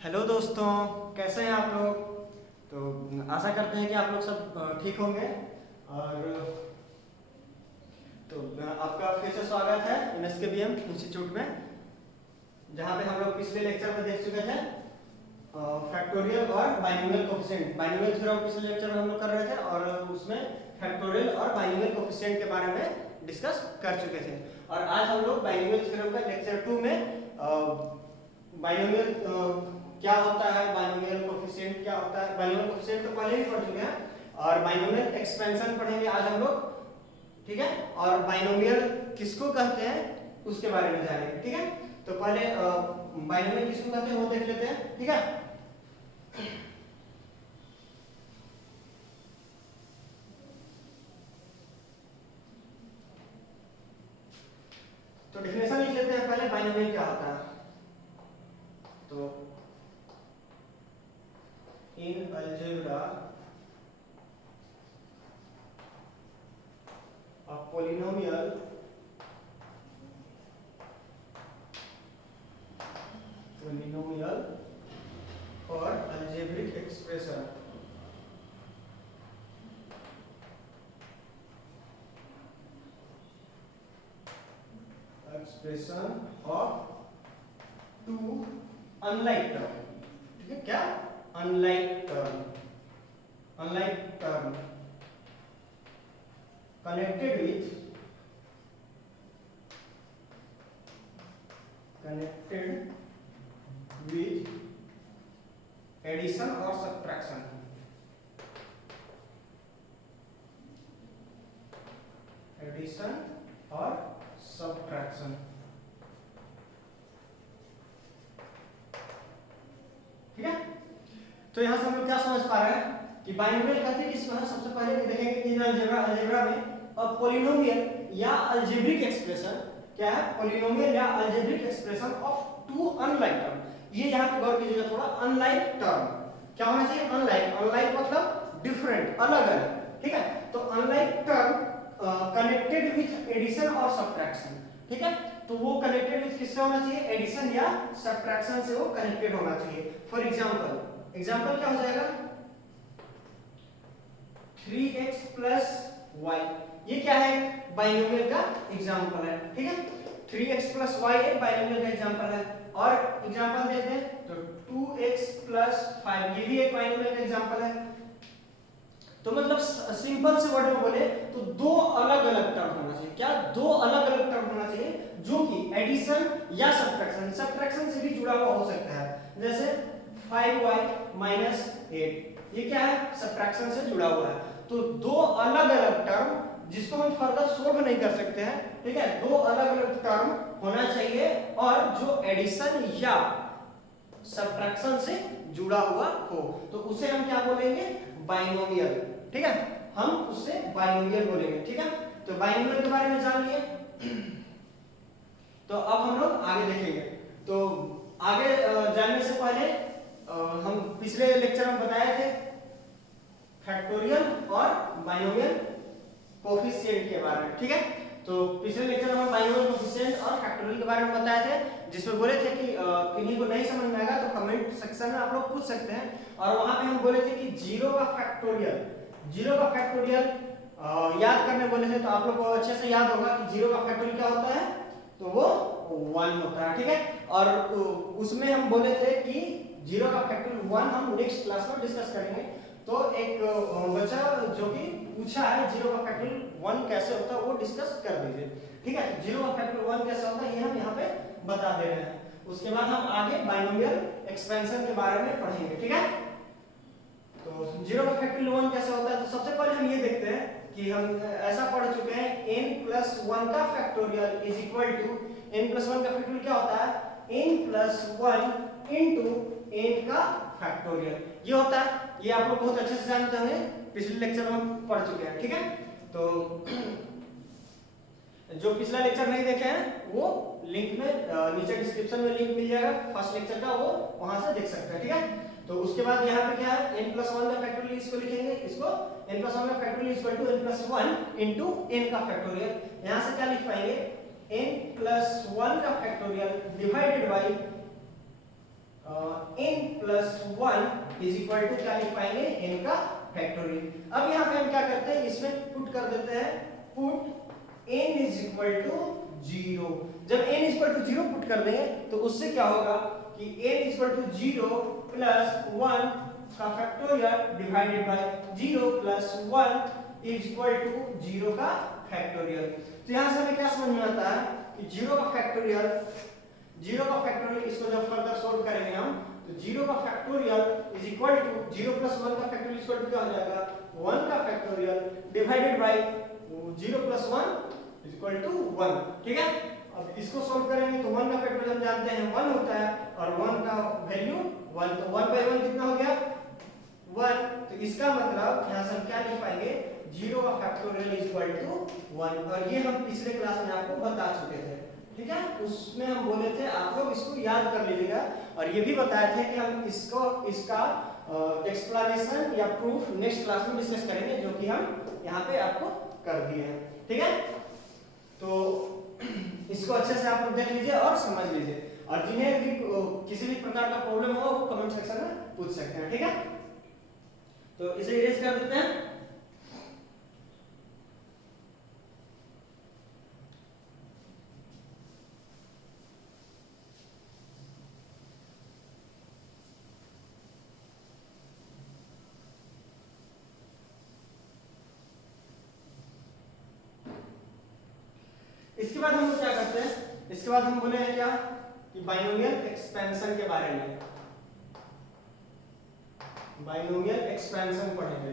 Hello दोस्तों, कैसे हैं आप लोग। तो आशा करते हैं कि आप लोग सब ठीक होंगे। और तो आपका फिर से स्वागत है एमएसकेबीएम इंस्टीट्यूट में, जहाँ पे हम लोग पिछले लेक्चर में देख चुके थे फैक्टोरियल और बाइनोमियल कोफिशिएंट। बाइनोमियल थ्योरम पिछले लेक्चर में हम लोग कर रहे थे और उसमें फैक्टोरियल और बाइनोमियल कोफिशिएंट के बारे में डिस्कस कर चुके थे। और आज हम लोग बाइनोमियल थ्योरम का लेक्चर 2 में बाइनोमियल क्या होता है, बाइनोमियल कोफिशिएंट क्या होता है। बाइनोमियल कोफिशिएंट तो पहले ही पढ़ चुके हैं और बाइनोमियल एक्सपेंशन पढ़ेंगे आज हम लोग, ठीक है। और बाइनोमियल किसको कहते हैं उसके बारे में जानेंगे, ठीक है। तो पहले बाइनोमियल किसको कहते हैं वो देख लेते हैं, ठीक है। तो डेफिनेशन लिख लेते हैं पहले, बाइनोमियल क्या होता है। तो in algebra a polynomial or algebraic expression of two unlike term, ठीक है। क्या unlike term connected with addition or subtraction, ठीक है। तो यहां से हम लोग क्या समझ पा रहे हैं कि बाइनोमियल कहते हैं किसको है। सबसे पहले देखेंगे कि इन अलजेब्रा में अब पॉलिनोमियल या अलजेब्रिक एक्सप्रेशन क्या है, पॉलिनोमियल या algebraic expression of two unlike term. ये यहां पे गौर कीजिएगा थोड़ा, अनलाइक टर्म क्या होना चाहिए, अनलाइक मतलब डिफरेंट, अलग अलग, ठीक है। तो unlike term connected with addition और सब्ट्रैक्शन, ठीक है। तो वो कनेक्टेड विथ किससे होना चाहिए, एडिशन या सब्ट्रैक्शन से वो कनेक्टेड होना चाहिए। फॉर एग्जांपल क्या हो जाएगा, 3x प्लस y, ये क्या है, बाइनोमियल का एग्जांपल है, ठीक है। 3x प्लस y एक बाइनोमियल का एग्जांपल है। और एग्जांपल देते हैं तो 2x प्लस 5, ये भी एक बाइनोमियल का एग्जांपल है। तो मतलब सिंपल से वर्ड में बोले तो दो अलग अलग टर्म होना चाहिए। क्या, दो अलग अलग टर्म होना चाहिए जो कि एडिशन या सब्ट्रैक्शन से भी जुड़ा हुआ हो सकता है। जैसे 5y माइनस 8, ये क्या है, सब्ट्रैक्शन से जुड़ा हुआ है। तो दो अलग अलग टर्म जिसको हम फर्दर सोल्व नहीं कर सकते हैं, ठीक है, दो अलग अलग टर्म होना चाहिए और जो एडिशन या सब्ट्रैक्शन से जुड़ा हुआ हो, तो उसे हम क्या बोलेंगे, बाइनोमियल, ठीक है। हम उससे बाइनोमियल बोलेंगे, ठीक है। तो बाइनोमियल के बारे में जान लिए। तो अब हम लोग आगे देखेंगे। तो आगे जानने से पहले हम पिछले लेक्चर में बताए थे फैक्टोरियल और बाइनोमियल कोफिशिएंट के बारे में, ठीक है। तो पिछले लेक्चर में हम बाइनोमियल कोफिशिएंट और फैक्टोरियल के बारे में बताए थे, जिसमें बोले थे कि किन्हीं को नहीं समझ में आएगा तो कमेंट सेक्शन में आप लोग पूछ सकते हैं। और वहां पे हम बोले थे कि जीरो का फैक्टोरियल याद करने बोले थे। तो आप लोग को अच्छे से याद होगा कि जीरो का फैक्टोरियल क्या होता है, तो वो 1 होता है, ठीक है। और उसमें हम बोले थे कि जीरो का फैक्टोरियल 1 हम नेक्स्ट क्लास में डिस्कस करेंगे। तो एक बच्चा जो कि पूछा है जीरो का फैक्टोरियल 1 कैसे होता है वो डिस्कस कर दीजिए, ठीक है। जीरो का फैक्टोरियल 1 कैसे होता है ये हम यहाँ पे बता दे रहे हैं। उसके बाद हम आगे बाइनोमियल एक्सपेंशन के बारे में पढ़ेंगे, ठीक है। तो जीरो का फैक्टोरियल 1 कैसे होता है, तो सबसे पहले हम ये देखते हैं कि हम ऐसा पढ़ चुके हैं n+1 का factorial is equal to, n+1 का फैक्टोरियल क्या होता है, n+1 इनटू n का फैक्टोरियल, ये होता है। ये आप लोग बहुत अच्छे से जानते होंगे, पिछले लेक्चर में हम पढ़ चुके हैं, ठीक है। तो जो पिछला लेक्चर नहीं देखे हैं वो लिंक में नीचे डिस्क्रिप्शन में लिंक मिल जाएगा फर्स्ट लेक्चर का, वो वहां से देख सकते हैं, ठीक है। तो उसके बाद यहाँ पे क्या है, n+1 का फैक्टोरियल इसको लिखेंगे, इसको n+1 का factorial equal to n+1 into n का फैक्टोरियल। यहाँ से क्या लिख पाएंगे, n+1 का factorial divided by n 1 is equal to क्या लिख पाएंगे, n का फैक्टोरियल। अब यहाँ पे हम क्या करते हैं, इसमें पुट कर देते हैं, put n is equal to 0। जब n is equal to 0 put कर देंगे तो उससे क्या होगा कि n is equal to 0 plus 1 का factorial divided by 0 plus 1 is equal to 0 का फैक्टोरियल। तो यहाँ से हमें क्या समझ में आता है कि 0 का फैक्टोरियल इसको जब फर्दर सोल्व करेंगे हम तो 0 का factorial is equal to 0 plus 1 का फैक्टोरियल इज इक्वल टू क्या हो जाएगा, 1 का factorial divided by 0 plus 1 is equal to 1। ठीक है, अब इसको सोल्व करेंगे तो 1 का फैक्टोरियल हम जानते हैं 1 होता है और 1 का वैल्यू 1, तो 1 बाय 1 कितना हो गया 1। तो इसका मतलब यहाँ से हम क्या लिख पाएंगे, 0 का फैक्टोरियल इज इक्वल टू 1। और ये हम पिछले क्लास में आपको बता चुके थे। ठीक है, उसमें हम बोले थे आप लोग इसको याद कर लीजिएगा और ये भी बताए थे कि हम इसका एक्सप्लेनेशन या प्रूफ नेक्स्ट क्लास में डिस्कस करेंगे, जो कि हम यहाँ पे आपको कर दिए हैं। ठीक है, तो इसको अच्छे से आप लोग देख लीजिए और समझ लीजिए, और जिन्हें भी किसी भी प्रकार का प्रॉब्लम हो वो कमेंट सेक्शन में पूछ सकते हैं। ठीक है, तो इसे इरेज कर देते हैं। इसके बाद हम क्या करते हैं, इसके बाद हम बोले हैं क्या कि बाइनोमियल एक्सपेंशन के बारे में, बाइनोमियल एक्सपेंशन पढ़ेंगे।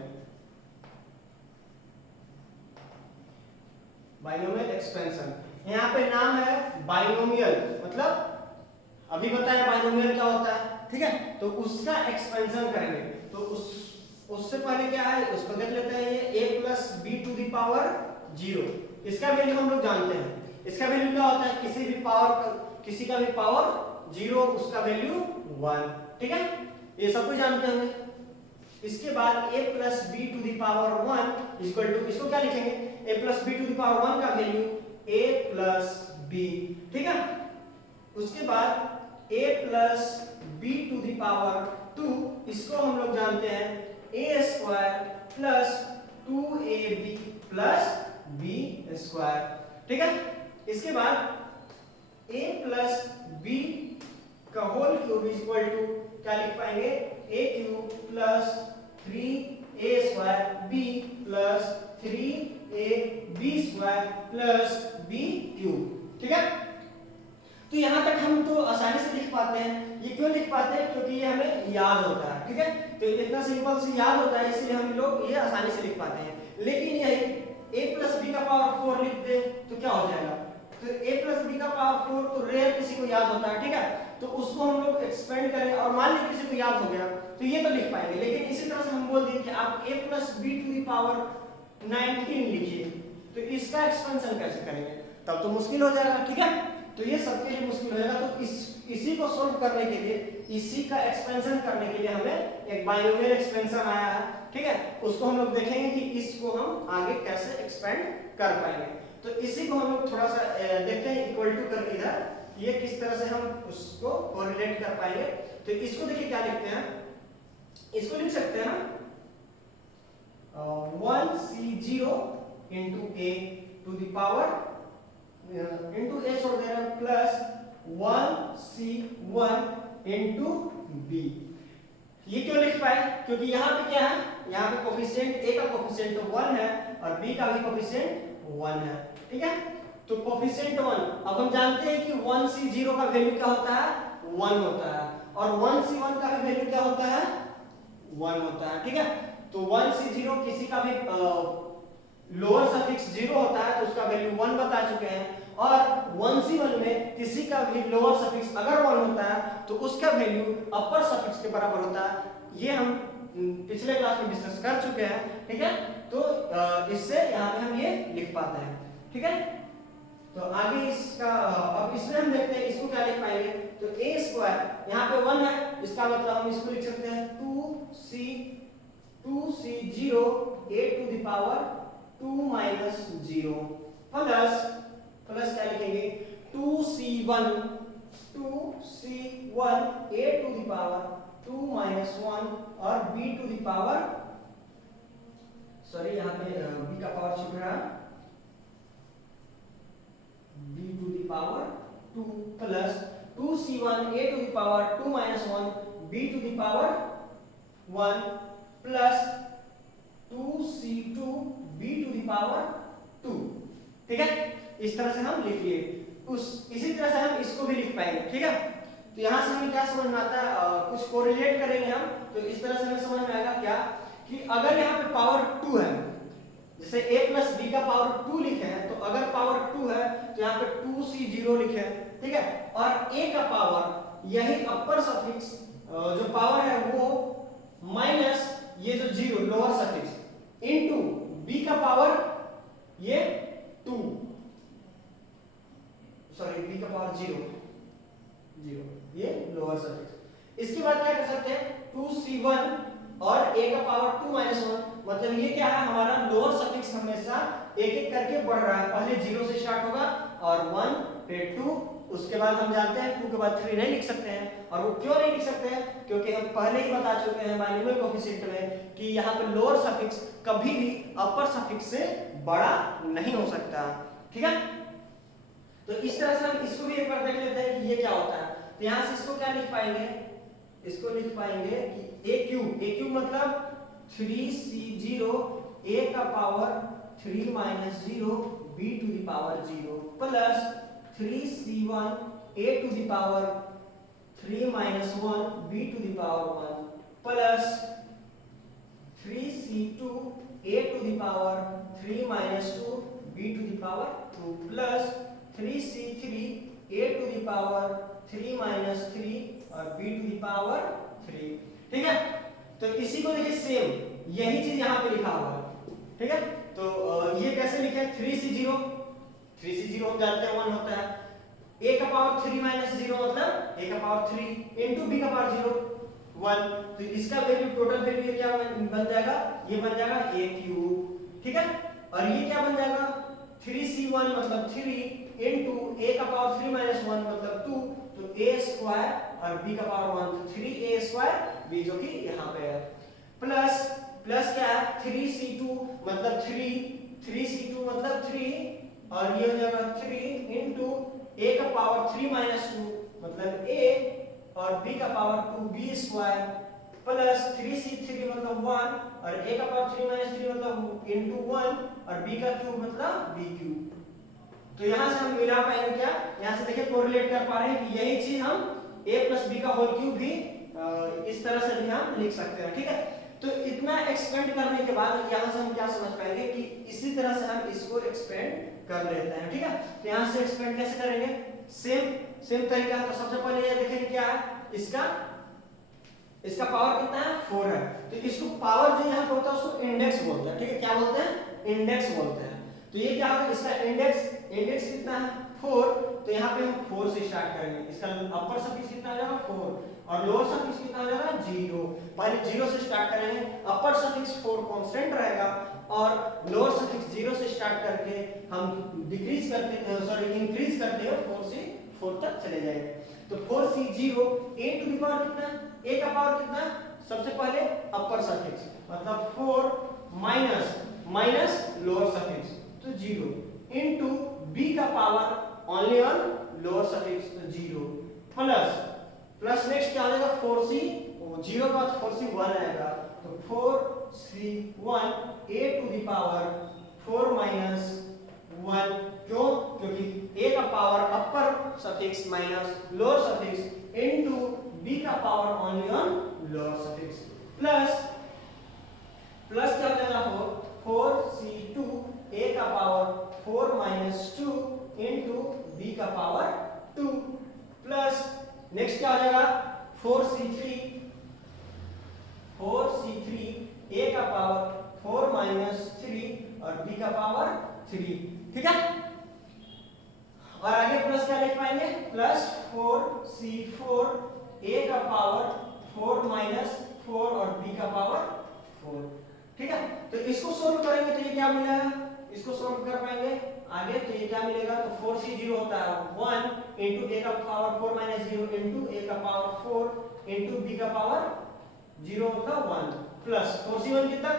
बाइनोमियल एक्सपेंशन, यहाँ पे नाम है बाइनोमियल, मतलब अभी बताया बाइनोमियल क्या होता है। ठीक है, तो उसका एक्सपेंशन करेंगे तो उससे पहले क्या है उसको देख लेते हैं। ये a plus B to the power 0, इसका वैल्यू हम लोग जानते हैं। इसका वैल्यू क्या होता है, किसी का भी पावर 0 उसका वैल्यू 1। ठीक है, ये सब कुछ जानते होंगे। इसके बाद a plus B to the power 1 equal to, इसको क्या लिखेंगे, a plus B to the power 1 का वैल्यू a प्लस b। ठीक है, उसके बाद a plus B to the power 2, इसको हम लोग जानते हैं a square plus 2ab plus b square. ठीक है, इसके बाद a प्लस b का whole cube is equal to क्या लिख पाएंगे, a cube plus 3a square b plus 3ab square plus b cube. ठीक है, तो यहाँ तक हम तो आसानी से लिख पाते हैं। ये क्यों लिख पाते हैं, क्योंकि ये हमें याद होता है। ठीक है, तो इतना सिंपल से याद होता है, इसलिए हम लोग ये आसानी से लिख पाते हैं। लेकिन यही a प्लस बी का पावर 4 लिख दे तो क्या हो जाएगा, तो a प्लस बी का पावर 4 तो रेयर किसी को याद होता है। ठीक है, तो उसको हम लोग एक्सपेंड करें और मान लीजिए किसी को याद हो गया तो ये तो लिख पाएंगे। लेकिन इसी तरह से हम बोल दिए कि आप a plus B to the power 19 लिखिए, तो इसका एक्सपेंशन कैसे करेंगे, तब तो मुश्किल हो जाएगा। ठीक है, तो ये सबके लिए मुश्किल हो जाएगा। तो इसी को सोल्व करने के लिए, इसी का एक्सपेंशन करने के लिए हमें एक बाइनोमियल एक्सपेंशन आया है। ठीक है, उसको हम लोग देखेंगे कि इसको हम आगे कैसे एक्सपेंड कर पाएंगे। तो इसी को हम लोग थोड़ा सा देखते हैं, इक्वल टू करके इधर ये किस तरह से हम उसको कोरिलेट कर पाएंगे। तो इसको देखिए क्या लिखते हैं, इसको लिख सकते हैं ना 1c0 into a to the power into a छोड़ दे रहे हैं प्लस 1c1 into b। ये क्यों लिख पाए, क्योंकि यहाँ पे क्या है, यहाँ पे कोफिशिएंट a का कोफिशिएंट तो 1 है और b का भी कोफिशिएंट 1 है। ठीक है, तो कोफिशिएंट 1, अब हम जानते हैं कि 1c0 का वैल्यू क्या होता है, 1 होता है, और 1c1 का भी वैल्यू क्या होता है, 1 होता है। ठीक है, तो 1c0 किसी का भी लोअर सफिक्स 0 होता है तो उसका वैल्यू 1 बता चुके हैं, और 1c1 में किसी का भी लोअर सफिक्स अगर 1 होता है तो उसका वैल्यू अपर सफिक्स के बराबर होता है। ये हम पिछले क्लास में डिस्कस कर चुके हैं। ठीक है, तो इससे यहाँ पे हम ये लिख पाते हैं। ठीक है, तो आगे इसका अब इसमें हम देखते हैं इसको क्या लिख पाएंगे। तो a स्क्वायर यहाँ पे 1 है, इसका मतलब हम इसको लिख सकते हैं 2c0 a to the power 2 minus 0 plus क्या लिखेंगे 2c1 a to the power 2 minus 1 और b to the power, sorry यहाँ पे b का पावर छूट रहा, b to the power 2 plus 2c1 a to the power 2 minus 1 b to the power 1 plus 2c2 b to the power 2। ठीक है, इस तरह से हम लिख लिए। इसी तरह से हम इसको भी लिख पाएंगे। ठीक है, तो यहाँ से हमें क्या समझ में आता है, कुछ कोरिलेट करेंगे हम, तो इस तरह से हमें समझ में आएगा क्या कि अगर यहाँ पे पावर 2 है, जैसे a प्लस b का पावर 2 लिखे हैं, तो अगर पावर 2 है तो यहाँ पे 2c0 लिखे हैं। ठीक है, और a का पावर यही अपर सफिक्स जो पावर है वो माइनस ये जो 0 लोअर सफिक्स इनटू b का पावर ये 2, सॉरी b का पावर 0 ये लोअर सफिक्स। इसके बाद क्या कर सकते हैं, 2c1 और a का पावर 2 माइनस 1, मतलब ये क्या है, हमारा लोअर सफिक्स हमेशा एक एक करके बढ़ रहा है। पहले 0 से स्टार्ट होगा और 1 फिर 2, उसके बाद हम जानते हैं 2 के बाद 3 नहीं लिख सकते हैं। और वो क्यों नहीं लिख सकते हैं, क्योंकि हम पहले ही बता चुके हैं बाइनोमियल कोएफिशिएंट में कि यहाँ पे लोअर सफिक्स कभी भी अपर सफिक्स से बड़ा नहीं हो सकता। ठीक है, तो इस तरह से हम इसको भी एक बार देख लेते हैं कि ये क्या होता है। तो यहाँ से इसको क्या लिख पाएंगे, इसको लिख पाएंगे कि a क्यूब मतलब 3c0 a का power 3 minus 0 b to the power 0 plus 3c1 a to the power 3 minus 1 b to the power 1 plus 3c2 a to the power 3 minus 2 b to the power 2 plus 3c3 a to the power 3 minus 3 और b to the power 3। ठीक है, तो इसी को देखिए same यही चीज यहाँ पे लिखा हुआ है। ठीक है, तो ये कैसे लिखे, 3c0 हम जानते हैं 1 होता है, a का पावर 3 माइनस 0 मतलब a का पावर 3 इनटू b का पावर 0 1, तो इसका वैल्यू टोटल वैल्यू क्या बन जाएगा, ये बन जाएगा a क्यूब। ठीक है, और ये क्या बन जाएगा, 3c1 मतलब 3 इनटू a का पावर 3 माइनस 1 मतलब 2, तो a स्क्वायर और b का पावर 1 तो 3a स्क्वायर b जो कि यहाँ पे है, प्लस क्या है 3c2 मतलब 3c2 मतलब 3 और ये हो जाएगा 3 इनटू a का पावर 3 माइनस 2 मतलब a और b का power 2b square plus 3c3 मतलब 1 और a का पावर 3 माइनस 3 मतलब इनटू 1 और b का क्यूब मतलब b क्यूब। तो यहाँ से हम मिला पाएंगे क्या, यहाँ से देखिए कोरिलेट कर पा रहे हैं कि यही चीज हम a प्लस b का होल क्यूब भी इस तरह से भी हम लिख सकते हैं। ठीक है, तो इतना एक्सपेंड करने के बाद यहाँ से हम क्या समझ पाएंगे कि इसी तरह से हम इसको एक्सपेंड कर लेते हैं। ठीक है, तो यहाँ से एक्सपेंड कैसे करेंगे, सेम तरीका। तो सबसे पहले ये देखेंगे क्या है, इसका पावर कितना है 4 है, तो इसको पावर जो यहाँ पे होता है उसको इंडेक्स बोलते हैं। ठीक है, क्या बोलते हैं, इंडेक्स बोलते हैं। तो ये क्या होगा, इसका इंडेक्स कितना है 4, तो यहाँ पे हम 4 से स्टार्ट करेंगे। इसका अपर सफिक्स कितना हो जाएगा 4 और लोअर सफिक्स कितना हो जाएगा 0। पहले 0 से स्टार्ट करेंगे, अपर सफिक्स 4 कांस्टेंट रहेगा और लोअर सफिक्स 0 से स्टार्ट करके हम इंक्रीज करते हैं 4 से 4 तक चले जाएंगे। तो 4c0 a to the power कितना, a का पावर कितना, सबसे पहले अपर सफिक्स मतलब 4 माइनस लोअर सफिक्स तो 0 इनटू b का power only on lower suffix तो 0 प्लस नेक्स्ट क्या आ जाएगा 4c, 0 का 4c 1 आएगा तो 4c1 a to the power 4 minus 1, क्यों, क्योंकि a का power upper suffix minus lower suffix into b का power only on lower suffix plus क्या हो जाएगा 4c2 a का पावर 4 माइनस 2 इनटू b का पावर 2 प्लस नेक्स्ट क्या हो जाएगा 4c3 a का पावर 4 माइनस 3 और b का पावर 3। ठीक है, और आगे प्लस क्या लिख पाएंगे, प्लस 4c4 a का पावर 4 माइनस 4 और b का पावर 4। ठीक है, तो इसको सोल्व करेंगे तो ये क्या मिलेगा, इसको सोल्व कर पाएंगे आगे तो ये क्या मिलेगा, तो 4c0 होता है 1 इनटू a का पावर 4 माइनस 0 इनटू a का पावर 4 इंटू बी का पावर 0 मतलब 1 प्लस 4c1 कितना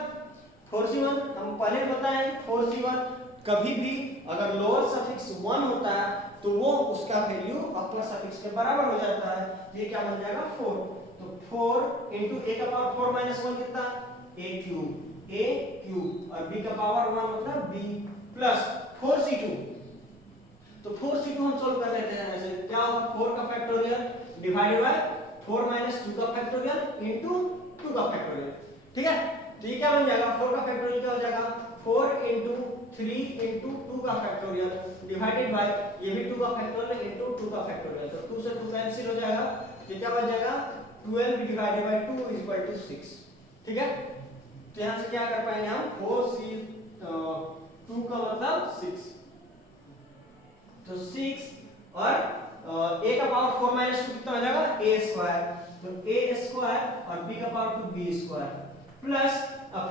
4c1 हम पहले बताए 4c1 कभी भी अगर लोअर सफिक्स 1 होता है तो वो उसका वैल्यू अपर सफिक्स के बराबर हो जाता है। ये क्या बन जाएगा 4, तो 4 इंटू ए का पावर 4 माइनस 1 कितना a क्यूब और b का पावर 1 मतलब b प्लस 4c2। तो 4c2 हम सोल्व कर लेते हैं ऐसे, क्या होगा 4 का फैक्टोरियल डिवाइडेड बाय 4 माइनस 2 का फैक्टोरियल इनटू 2 का फैक्टोरियल। ठीक है, तो ये क्या बन जाएगा 4 का फैक्टोरियल क्या हो जाएगा 4 इंटू 3 इंटू 2 का फैक्टोरियल डिवाइडेड बाय ये भी 2 का फैक्टोरियल इंटू 2 का फैक्टोरियल। तो 2 से 2 कैंसिल हो जाएगा, तो क्या बन जाएगा 12 divided by 2 is equal to 6। ठीक है, तो यहां से क्या कर पाएंगे हम 4c2 का मतलब 6, तो 6 और a का पावर 4 माइनस 2 कितना हो जाएगा a स्क्वायर, तो a स्क्वायर और b का power 2 b square plus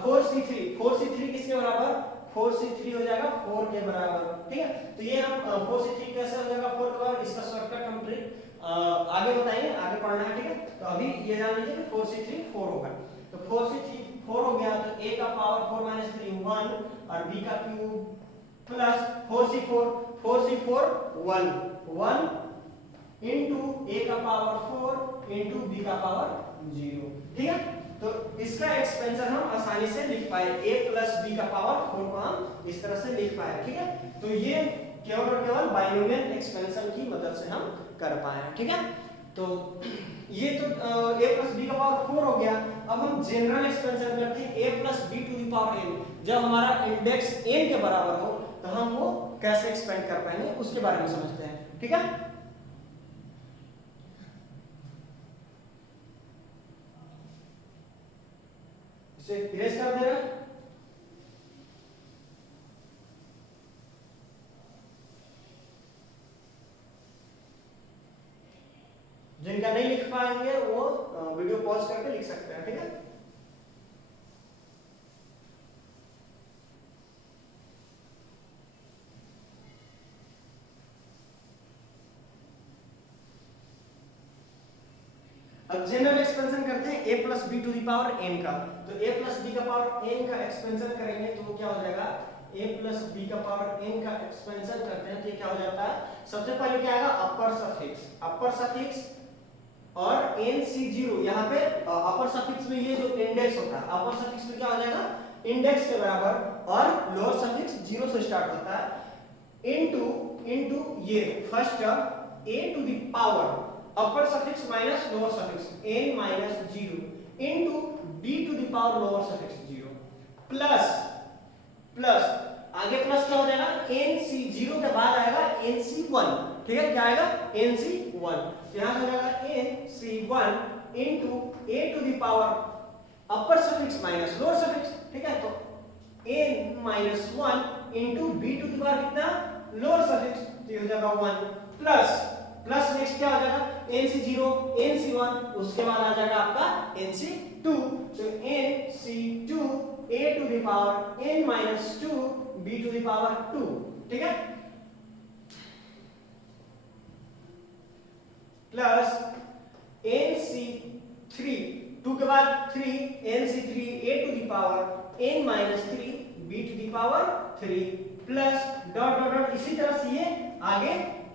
4c3 किसके बराबर 4c3 हो जाएगा 4 के बराबर। ठीक है, तो ये हम 4c3 कैसे हो जाएगा 4 के बराबर, इसका शॉर्टकट हम ट्रिक आगे बताएंगे, आगे पढ़ना है। ठीक है, तो अभी ये जान लीजिए कि 4c3 4 होगा, तो 4c3 4 हो गया, तो a का पावर 4 माइनस 3 1 और b का cube plus 4c4 1 into a का पावर 4 इंटू b का पावर 0। ठीक है, तो इसका एक्सपेंशन हम आसानी से लिख पाए, a प्लस b का पावर 4 को हम इस तरह से लिख पाए। ठीक है, तो ये केवल और केवल बाइनोमियल एक्सपेंशन की मदद से हम कर पाए। ठीक है, तो ये तो a प्लस b का पावर 4 हो गया। अब हम जनरल एक्सपेंशन करते हैं a plus b to the power n। जब हमारा इंडेक्स n के बराबर हो तो हम वो कैसे एक्सपेंड कर पाएंगे उसके बारे में समझते हैं। ठीक है, इसे इरेज कर दे रहे हैं। जिनका नहीं लिख पाएंगे वो वीडियो पॉज करके लिख सकते हैं। ठीक है, अब जनरल एक्सपेंशन करते हैं a plus B to the power n का। तो a प्लस बी का पावर n का एक्सपेंशन करेंगे तो क्या हो जाएगा a प्लस बी का पावर n का एक्सपेंशन करते हैं तो ये क्या हो जाता है, सबसे पहले क्या आएगा अपर सफिक्स और nc0। यहाँ पे अपर सफिक्स में ये जो इंडेक्स होता है अपर सफिक्स में क्या हो जाएगा इंडेक्स के बराबर और लोअर सफिक्स 0 से स्टार्ट होता है इनटू ये first term a to the power upper suffix minus lower suffix n minus 0 into b to the power lower suffix 0 plus आगे प्लस क्या हो जाएगा nc0 के बाद आएगा nc1। ठीक है, क्या आएगा nc1, तो यहां से हो जाएगा nc1 into a to the power upper suffix minus lower suffix. ठीक है, तो n minus 1 into b to the power कितना लोअर सफिक्स, तो ये हो जाएगा 1 प्लस नेक्स्ट क्या हो जाएगा nc0 nc1 उसके बाद आ जाएगा आपका nc2, तो nc2 a to the power n minus 2 b to the power 2। ठीक है, प्लस nc3 2 के बाद 3 nc3 a to the power n minus 3 b to the power 3 plus dot dot dot इसी तरह से ये आगे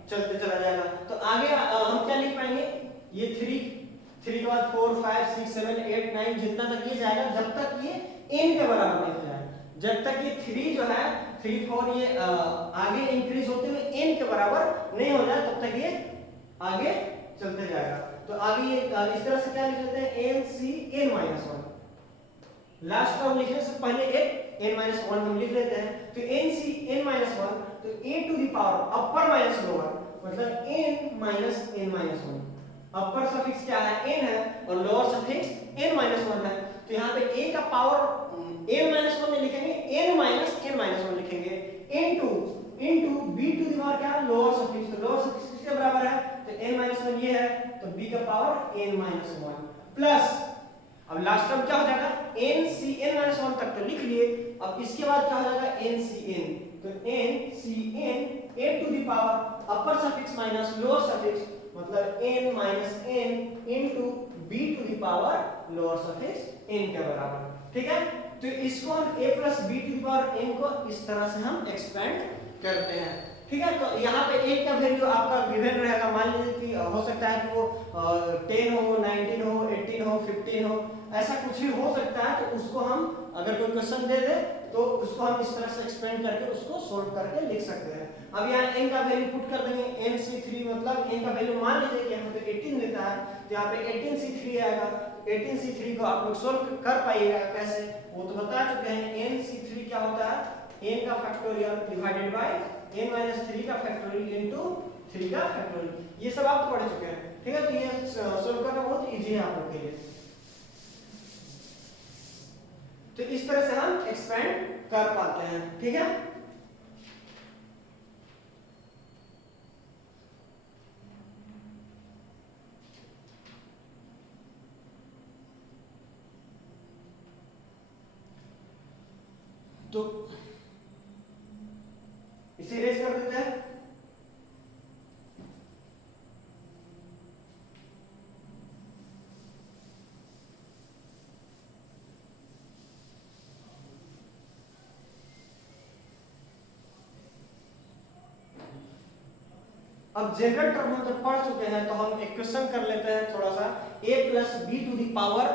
चलते चला जाएगा। तो आगे हम क्या लिख पाएंगे, ये 3 के बाद 4 5 6 7 8 9 जितना तक ये जाएगा जब तक ये n के बराबर नहीं हो जाए, जब तक ये 3 जो है 3 4 ये आगे इंक्रीज होते हुए n के बराबर नहीं हो जाए तब तक ये आगे चलते जाएगा। तो आगे ये इस तरह से क्या लिख लेते हैं nc(n-1) लास्ट टर्म लिखने से पहले एक n-1 हम लिख लेते हैं। तो nc(n-1) तो a to the power upper minus lower मतलब n-(n-1) अपर सफिक्स क्या है n है और लोअर सफिक्स n-1 है। तो यहाँ पे a का पावर n-1 में लिखेंगे n-1 लिखेंगे into b to the power क्या लोअर सफिक्स, तो लोअर सफिक्स किसके बराबर है, तो n-1 ये है तो b का पावर n-1 प्लस अब लास्ट टर्म क्या हो जाएगा nc(n-1) तक तो लिख लिए। अब इसके बाद क्या हो जाएगा ncn, तो ncn a to the power upper suffix minus lower suffix मतलब n-n into b to the power lower suffix n के बराबर, ठीक है। तो इसको हम a plus B to the power n को इस तरह से हम एक्सपेंड करते हैं, ठीक है। तो यहाँ पे a का वैल्यू आपका गिवन रहेगा, मान लीजिए कि हो सकता है कि वो 10 हो, 19 हो, 18 हो, 15 हो, ऐसा कुछ भी हो सकता है। तो उसको हम अगर कोई क्वेश्चन दे दे तो उसको हम इस तरह से एक्सपेंड करके उसको सोल्व करके लिख सकते हैं। अब यहाँ n का वैल्यू पुट कर देंगे, nc3 मतलब n का वैल्यू मान लीजिए कि यहाँ पे 18 देता है, तो यहाँ पे 18c3 आएगा। 18c3 को आप लोग सोल्व कर पाइएगा कैसे, वो तो बता चुके हैं। nc3 क्या होता है, n का फैक्टोरियल डिवाइडेड बाय n 3 का फैक्टोरियल इनटू 3 का फैक्टोरियल, ये सब आप पढ़ चुके हैं, ठीक है। तो ये सोल्व करना बहुत इजी है आप लोग के लिए। तो इस तरह से हम एक्सपेंड कर पाते हैं, ठीक है। तो इसे इरेज कर देते हैं। अब जनरल टर्म हम जब पढ़ चुके हैं तो हम एक क्वेश्चन कर लेते हैं थोड़ा सा। a plus B to the power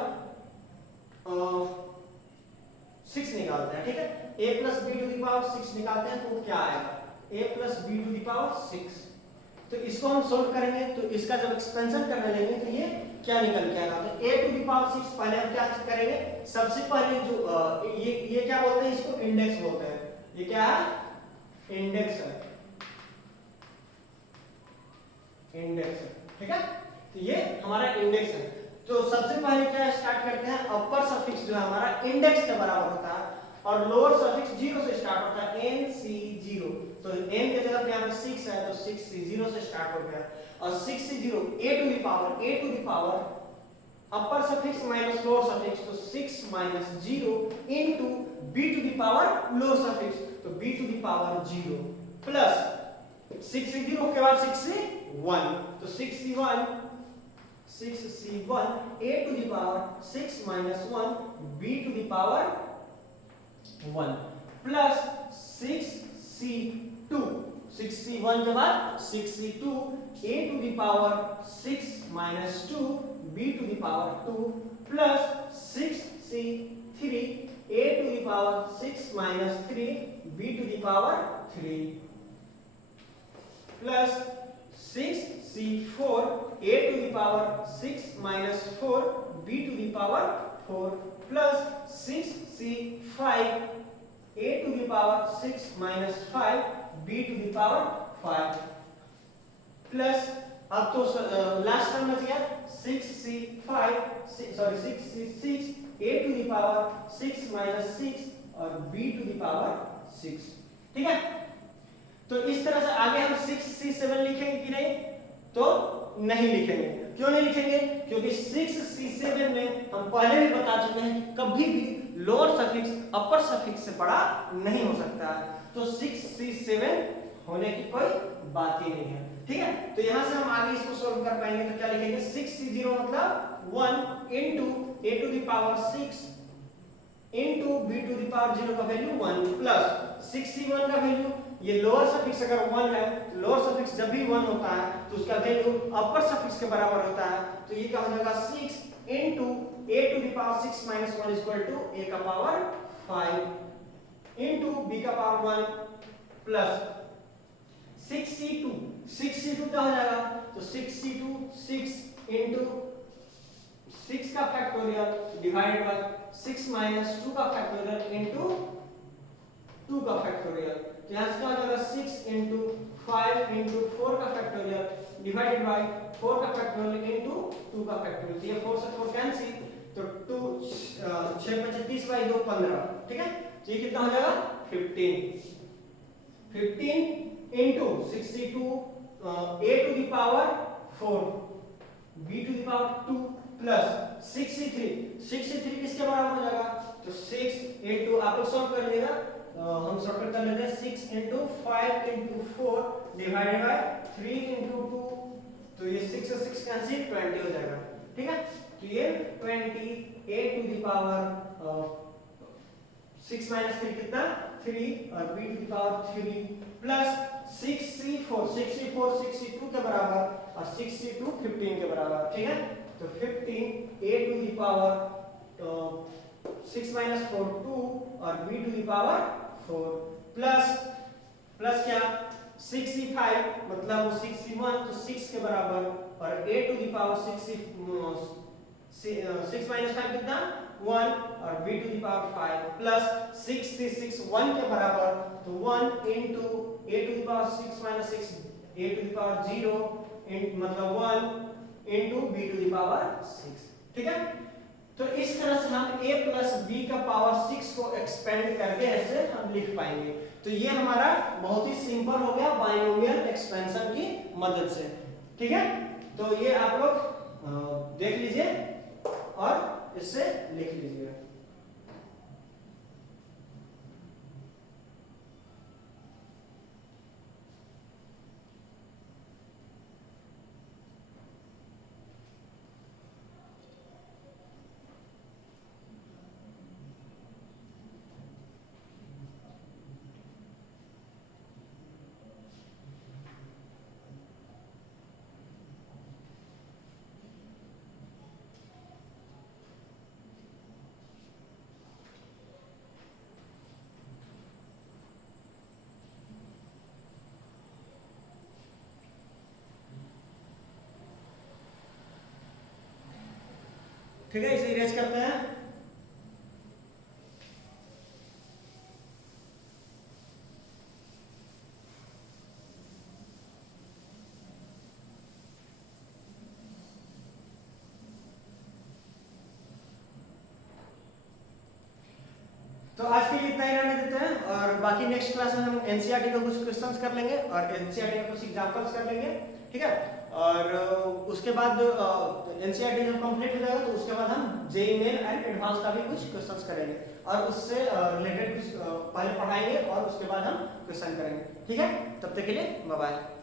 6 निकालते हैं, ठीक है। a plus B to the power 6 निकालते हैं तो क्या आएगा, a plus B to the power 6। तो इसको हम सोल्व करेंगे तो इसका जब एक्सपेंशन करने लगेंगे तो ये क्या निकल के आएगा, तो a टू दी पावर 6 पहले हम क्या करेंगे, सबसे पहले जो ये क्या बोलते हैं, इसको इंडेक्स बोलते हैं। ये क्या है, इंडेक्स है, इंडेक्स है, ठीक है। तो ये हमारा इंडेक्स है। तो सबसे पहले क्या स्टार्ट करते हैं, अपर सफिक्स जो है हमारा इंडेक्स के बराबर होता है और लोअर सफिक्स 0 से स्टार्ट होता है, nc0। तो n के जगह पे यहाँ पे 6 है तो 6c0 से स्टार्ट हो गया और 6c0 a to the power upper suffix minus lower suffix, तो 6 minus 0 into b to the power lower suffix, तो b to the power 0 plus 6c0 के बाद 6c1, तो 6c1 a to the power 6 minus 1 b to the power 1 plus 6c2 6c1 के बाद 6c2 a to the power 6 minus 2 b to the power 2 plus 6c3 a to the power 6 minus 3 b to the power 3 plus 6c4 a to the power 6 minus 4 b to the power 4 plus 6c5 a to the power 6 minus 5 b to the power 5 plus अब तो last term बच गया 6c6 a to the power 6 minus 6 और b to the power 6, ठीक है। तो इस तरह से आगे हम 6c7 लिखेंगे कि नहीं, तो नहीं लिखेंगे। क्यों नहीं लिखेंगे, क्योंकि 6c7 में हम पहले भी बता चुके हैं कि कभी भी लोअर सफिक्स अपर सफिक्स से बड़ा नहीं हो सकता है, तो 6c7 होने की कोई बात ही नहीं है, ठीक है। तो यहां से हम आगे इसको सोल्व कर पाएंगे, तो क्या लिखेंगे, 6c0 मतलब 1 into a to the power 6 into b to the power 0 का वैल्यू 1 प्लस 6c1 का वैल्यू, ये लोअर सफिक्स अगर 1 है तो लोअर सफिक्स जब भी 1 होता है तो उसका वैल्यू अपर सफिक्स के बराबर होता है, तो ये क्या हो जाएगा 6 into a to the power 6 minus 1 is equal to a का पावर 5 into b का पावर 1 प्लस 6c2 क्या हो जाएगा, तो 6c2 6 into 6 का फैक्टोरियल डिवाइडेड बाय 6 minus 2 का फैक्टोरियल into 2 का फैक्टोरियल, तो यहाँ से क्या हो जाएगा 6 into 5 into 4 का फैक्टोरियल डिवाइडेड बाय 4 का फैक्टोरियल into 2 का फैक्टोरियल, तो ये 4 से 4 कैंसिल, तो 2 6 × 30 बाई 2 15, ठीक है। तो ये कितना हो जाएगा 15 into 62 a to the power 4 b to the power 2 plus 63 किसके बराबर हो जाएगा, तो 6 into आप लोग सॉल्व कर लीजिएगा, हम शॉर्टकट कर लेते हैं 6 into 5 into 4 divided by 3 into 2, तो ये 6 से 6 कैंसिल 20 हो जाएगा, ठीक है। तो ये 20 a to the power 6 minus 3 कितना 3 और b to the power 3 plus 64 62 के बराबर और 62 15 के बराबर, ठीक है। तो 15 a to the power 6 minus 4 2 और b to the power 4 plus क्या 65 मतलब 61 तो 6 के बराबर और a to the power 6 minus 5 कितना 1 और b to the power 5 plus 66 1 के बराबर तो 1 into a to the power 6 minus 6 a to the power 0 मतलब 1 into b to the power 6, ठीक है। तो इस तरह से हम a plus b का पावर 6 को एक्सपेंड करके ऐसे हम लिख पाएंगे। तो ये हमारा बहुत ही सिंपल हो गया बाइनोमियल एक्सपेंशन की मदद से, ठीक है। तो ये आप लोग देख लीजिए और इससे लिख लीजिए। ठीक है, इसे इरेज करते हैं। तो आज के लिए इतना ही रहने देते हैं और बाकी नेक्स्ट क्लास में हम एनसीईआरटी का कुछ क्वेश्चंस कर लेंगे और एनसीईआरटी का कुछ एग्जांपल्स कर लेंगे, ठीक है। और उसके बाद एनसीईआरटी जब कंप्लीट हो जाएगा तो उसके बाद हम जेईई मेन एंड एडवांस का भी कुछ क्वेश्चंस करेंगे और उससे रिलेटेड कुछ पहले पढ़ाएंगे और उसके बाद हम क्वेश्चन करेंगे, ठीक है। तब तक के लिए बाय बाय।